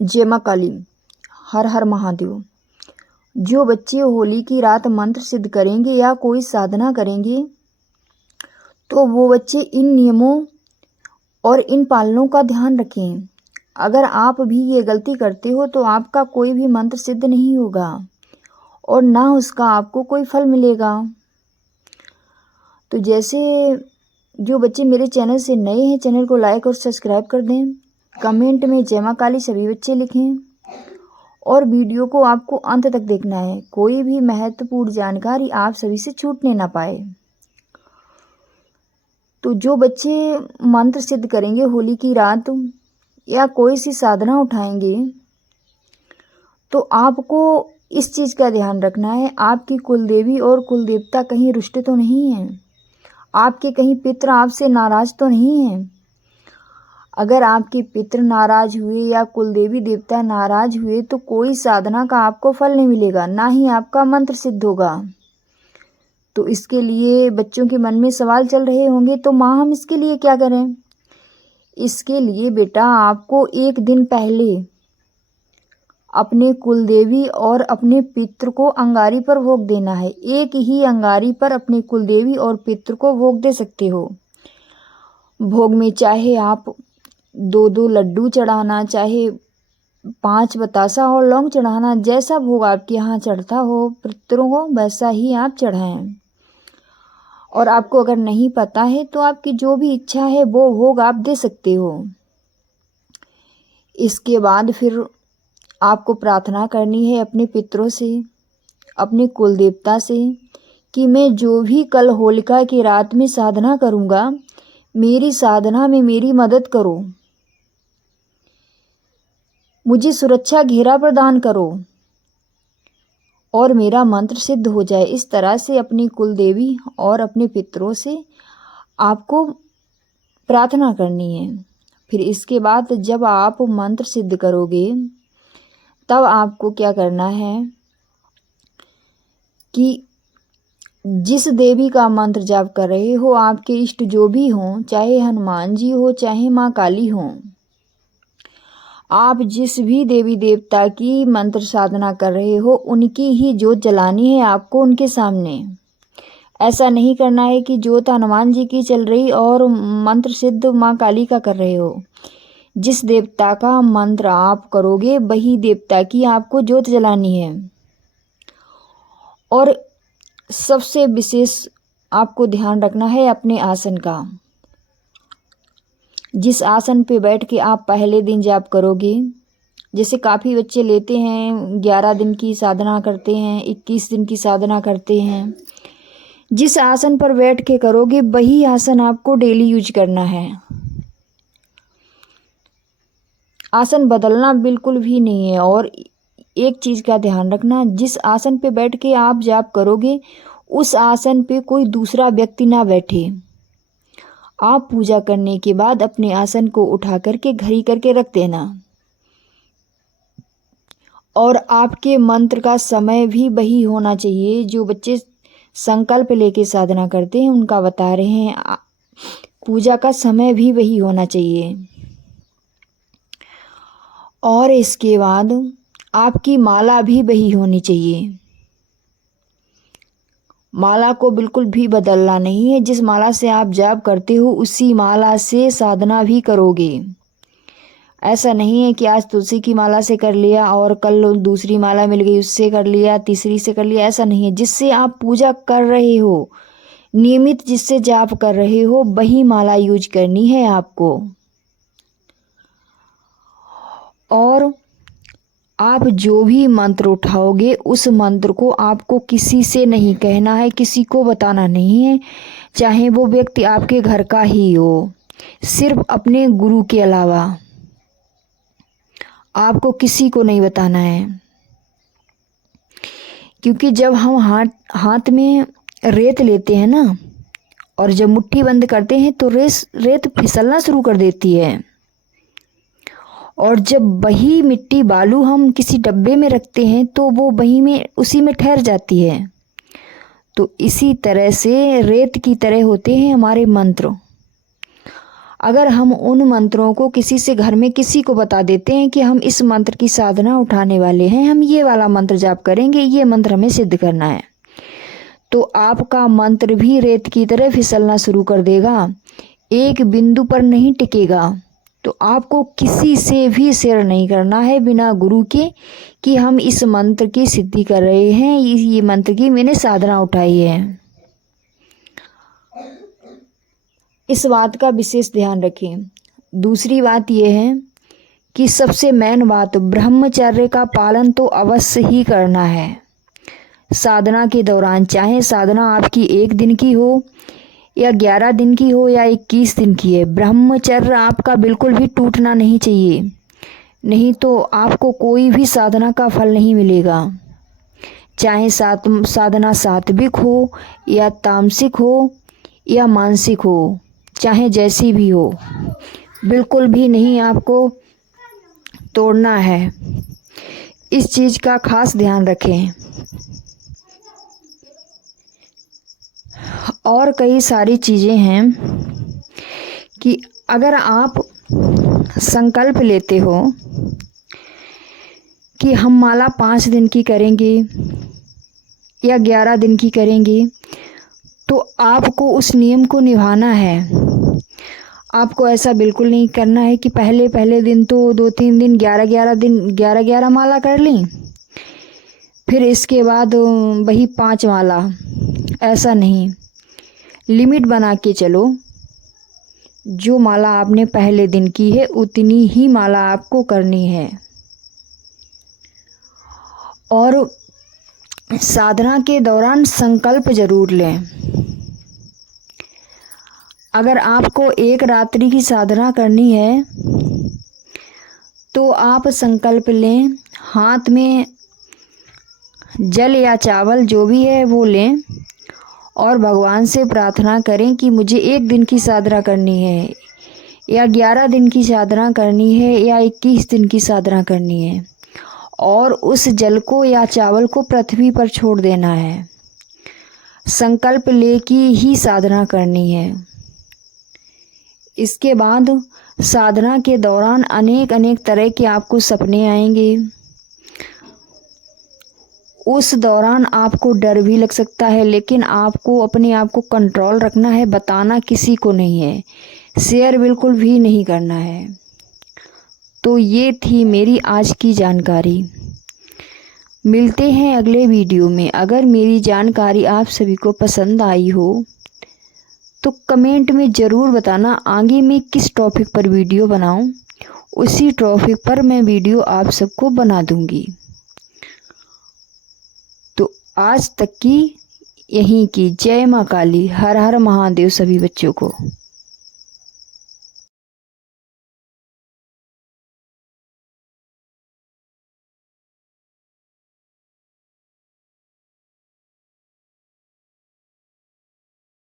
जय मां काली, हर हर महादेव। जो बच्चे होली की रात मंत्र सिद्ध करेंगे या कोई साधना करेंगे तो वो बच्चे इन नियमों और इन पालनों का ध्यान रखें। अगर आप भी ये गलती करते हो तो आपका कोई भी मंत्र सिद्ध नहीं होगा और ना उसका आपको कोई फल मिलेगा। तो जैसे जो बच्चे मेरे चैनल से नए हैं, चैनल को लाइक और सब्सक्राइब कर दें। कमेंट में जय मां काली सभी बच्चे लिखें और वीडियो को आपको अंत तक देखना है। कोई भी महत्वपूर्ण जानकारी आप सभी से छूटने ना पाए। तो जो बच्चे मंत्र सिद्ध करेंगे होली की रात या कोई सी साधना उठाएंगे तो आपको इस चीज़ का ध्यान रखना है, आपकी कुलदेवी और कुलदेवता कहीं रुष्ट तो नहीं है, आपके कहीं पितृ आपसे नाराज तो नहीं है। अगर आपके पितृ नाराज हुए या कुलदेवी देवता नाराज हुए तो कोई साधना का आपको फल नहीं मिलेगा, ना ही आपका मंत्र सिद्ध होगा। तो इसके लिए बच्चों के मन में सवाल चल रहे होंगे, तो माँ हम इसके लिए क्या करें? इसके लिए बेटा आपको एक दिन पहले अपने कुलदेवी और अपने पितृ को अंगारी पर भोग देना है। एक ही अंगारी पर अपने कुलदेवी और पितृ को भोग दे सकते हो। भोग में चाहे आप 2-2 लड्डू चढ़ाना, चाहे 5 बतासा और लौंग चढ़ाना, जैसा भोग आपके यहाँ चढ़ता हो पितरों को वैसा ही आप चढ़ाएं। और आपको अगर नहीं पता है तो आपकी जो भी इच्छा है वो भोग आप दे सकते हो। इसके बाद फिर आपको प्रार्थना करनी है अपने पितरों से, अपने कुलदेवता से कि मैं जो भी कल होलिका की रात में साधना करूँगा, मेरी साधना में मेरी मदद करो, मुझे सुरक्षा घेरा प्रदान करो और मेरा मंत्र सिद्ध हो जाए। इस तरह से अपनी कुलदेवी और अपने पितरों से आपको प्रार्थना करनी है। फिर इसके बाद जब आप मंत्र सिद्ध करोगे तब आपको क्या करना है कि जिस देवी का मंत्र जाप कर रहे हो, आपके इष्ट जो भी हों, चाहे हनुमान जी हो चाहे माँ काली हों, आप जिस भी देवी देवता की मंत्र साधना कर रहे हो उनकी ही जोत जलानी है आपको उनके सामने। ऐसा नहीं करना है कि जोत हनुमान जी की चल रही और मंत्र सिद्ध माँ काली का कर रहे हो। जिस देवता का मंत्र आप करोगे वही देवता की आपको जोत जलानी है। और सबसे विशेष आपको ध्यान रखना है अपने आसन का। जिस आसन पे बैठ के आप पहले दिन जाप करोगे, जैसे काफ़ी बच्चे लेते हैं 11 दिन की साधना करते हैं, 21 दिन की साधना करते हैं, जिस आसन पर बैठ के करोगे वही आसन आपको डेली यूज करना है। आसन बदलना बिल्कुल भी नहीं है। और एक चीज़ का ध्यान रखना, जिस आसन पे बैठ के आप जाप करोगे उस आसन पे कोई दूसरा व्यक्ति ना बैठे। आप पूजा करने के बाद अपने आसन को उठा करके घड़ी करके रख देना। और आपके मंत्र का समय भी वही होना चाहिए। जो बच्चे संकल्प लेके साधना करते हैं उनका बता रहे हैं, पूजा का समय भी वही होना चाहिए। और इसके बाद आपकी माला भी वही होनी चाहिए। माला को बिल्कुल भी बदलना नहीं है। जिस माला से आप जाप करते हो उसी माला से साधना भी करोगे। ऐसा नहीं है कि आज तुलसी की माला से कर लिया और कल दूसरी माला मिल गई उससे कर लिया, तीसरी से कर लिया, ऐसा नहीं है। जिससे आप पूजा कर रहे हो, नियमित जिससे जाप कर रहे हो वही माला यूज करनी है आपको। और आप जो भी मंत्र उठाओगे उस मंत्र को आपको किसी से नहीं कहना है, किसी को बताना नहीं है, चाहे वो व्यक्ति आपके घर का ही हो, सिर्फ अपने गुरु के अलावा आपको किसी को नहीं बताना है। क्योंकि जब हम हाथ में रेत लेते हैं ना और जब मुट्ठी बंद करते हैं तो रेत फिसलना शुरू कर देती है। और जब वही मिट्टी बालू हम किसी डब्बे में रखते हैं तो वो वहीं में उसी में ठहर जाती है। तो इसी तरह से रेत की तरह होते हैं हमारे मंत्र। अगर हम उन मंत्रों को किसी से घर में किसी को बता देते हैं कि हम इस मंत्र की साधना उठाने वाले हैं, हम ये वाला मंत्र जाप करेंगे, ये मंत्र हमें सिद्ध करना है, तो आपका मंत्र भी रेत की तरह फिसलना शुरू कर देगा, एक बिंदु पर नहीं टिकेगा। तो आपको किसी से भी शेयर नहीं करना है बिना गुरु के कि हम इस मंत्र की सिद्धि कर रहे हैं, ये मंत्र की मैंने साधना उठाई है। इस बात का विशेष ध्यान रखें। दूसरी बात यह है कि सबसे मेन बात, ब्रह्मचर्य का पालन तो अवश्य ही करना है साधना के दौरान, चाहे साधना आपकी 1 दिन की हो या 11 दिन की हो या 21 दिन की है। ब्रह्मचर्य आपका बिल्कुल भी टूटना नहीं चाहिए, नहीं तो आपको कोई भी साधना का फल नहीं मिलेगा। चाहे साधना सात्विक हो या तामसिक हो या मानसिक हो, चाहे जैसी भी हो, बिल्कुल भी नहीं आपको तोड़ना है। इस चीज़ का खास ध्यान रखें। और कई सारी चीज़ें हैं कि अगर आप संकल्प लेते हो कि हम माला 5 दिन की करेंगे या 11 दिन की करेंगे, तो आपको उस नियम को निभाना है। आपको ऐसा बिल्कुल नहीं करना है कि पहले दिन तो 2-3 दिन 11 माला कर ली, फिर इसके बाद वही 5 माला, ऐसा नहीं। लिमिट बना के चलो, जो माला आपने पहले दिन की है उतनी ही माला आपको करनी है। और साधना के दौरान संकल्प जरूर लें। अगर आपको 1 रात्रि की साधना करनी है तो आप संकल्प लें, हाथ में जल या चावल जो भी है वो लें और भगवान से प्रार्थना करें कि मुझे 1 दिन की साधना करनी है या 11 दिन की साधना करनी है या 21 दिन की साधना करनी है, और उस जल को या चावल को पृथ्वी पर छोड़ देना है। संकल्प लेके ही साधना करनी है। इसके बाद साधना के दौरान अनेक तरह के आपको सपने आएंगे। उस दौरान आपको डर भी लग सकता है, लेकिन आपको अपने आप को कंट्रोल रखना है, बताना किसी को नहीं है, शेयर बिल्कुल भी नहीं करना है। तो ये थी मेरी आज की जानकारी। मिलते हैं अगले वीडियो में। अगर मेरी जानकारी आप सभी को पसंद आई हो तो कमेंट में ज़रूर बताना आगे मैं किस टॉपिक पर वीडियो बनाऊं, उसी टॉपिक पर मैं वीडियो आप सबको बना दूंगी। तो आज तक की यहीं की जय माँ काली, हर हर महादेव सभी बच्चों को।